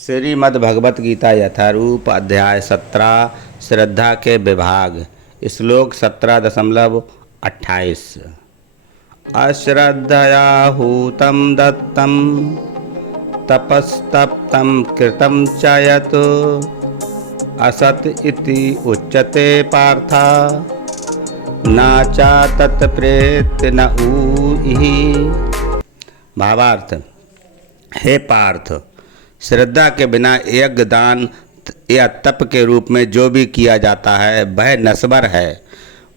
श्रीमद् भगवत गीता यथारूप अध्याय 17 श्रद्धा के विभाग श्लोक 17.28 अश्रद्धया हूतं दत्तं तपस्तप्तं कृतं च यत् असत् इति उच्यते पार्था न च तत्प्रेत्य न ऊहि। भावार्थ, हे पार्थ, श्रद्धा के बिना यज्ञ दान या तप के रूप में जो भी किया जाता है वह नश्वर है,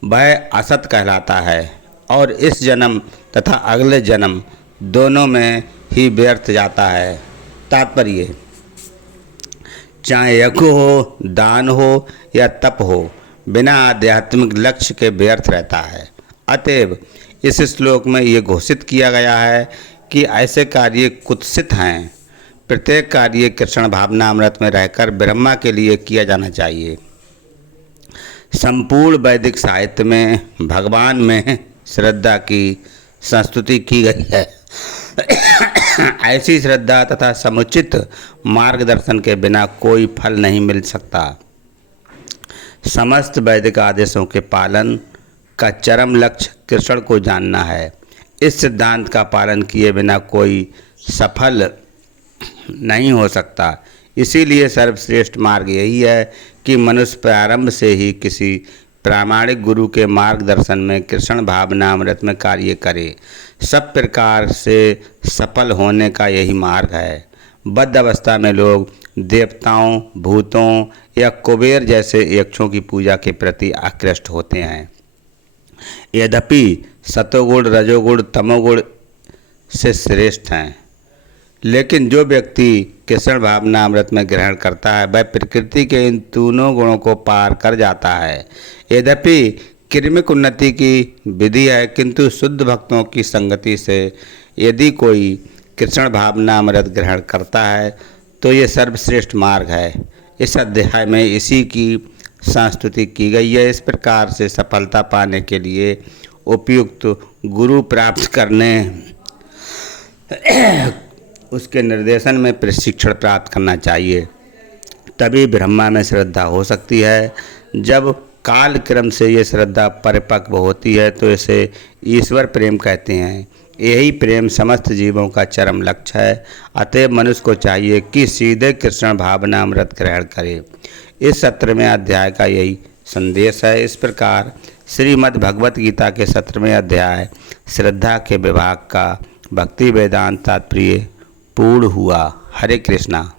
वह असत कहलाता है और इस जन्म तथा अगले जन्म दोनों में ही व्यर्थ जाता है। तात्पर्य, चाहे यज्ञ हो, दान हो या तप हो, बिना आध्यात्मिक लक्ष्य के व्यर्थ रहता है। अतएव इस श्लोक में ये घोषित किया गया है कि ऐसे कार्य कुत्सित हैं। प्रत्येक कार्य कृष्ण भावनामृत में रहकर ब्रह्मा के लिए किया जाना चाहिए। संपूर्ण वैदिक साहित्य में भगवान में श्रद्धा की संस्तुति की गई है। ऐसी श्रद्धा तथा समुचित मार्गदर्शन के बिना कोई फल नहीं मिल सकता। समस्त वैदिक आदेशों के पालन का चरम लक्ष्य कृष्ण को जानना है। इस सिद्धांत का पालन किए बिना कोई सफल नहीं हो सकता। इसीलिए सर्वश्रेष्ठ मार्ग यही है कि मनुष्य प्रारंभ से ही किसी प्रामाणिक गुरु के मार्गदर्शन में कृष्ण भावनामृत में कार्य करे। सब प्रकार से सफल होने का यही मार्ग है। बद्ध अवस्था में लोग देवताओं, भूतों या कुबेर जैसे यक्षों की पूजा के प्रति आकृष्ट होते हैं। यद्यपि सतोगुण, रजोगुण, तमोगुण से श्रेष्ठ हैं, लेकिन जो व्यक्ति कृष्ण भावनामृत में ग्रहण करता है वह प्रकृति के इन तीनों गुणों को पार कर जाता है। यद्यपि क्रमिक उन्नति की विधि है, किंतु शुद्ध भक्तों की संगति से यदि कोई कृष्ण भावनामृत ग्रहण करता है तो ये सर्वश्रेष्ठ मार्ग है। इस अध्याय में इसी की संस्तुति की गई है। इस प्रकार से सफलता पाने के लिए उपयुक्त गुरु प्राप्त करने, उसके निर्देशन में प्रशिक्षण प्राप्त करना चाहिए, तभी ब्रह्मा में श्रद्धा हो सकती है। जब काल क्रम से ये श्रद्धा परिपक्व होती है तो इसे ईश्वर प्रेम कहते हैं। यही प्रेम समस्त जीवों का चरम लक्ष्य है। अतएव मनुष्य को चाहिए कि सीधे कृष्ण भावनामृत ग्रहण करे। इस सत्र में अध्याय का यही संदेश है। इस प्रकार श्रीमद् भगवत गीता के 17वें अध्याय श्रद्धा के विभाग का भक्ति वेदांत तात्पर्य पूर्ण हुआ। हरे कृष्णा।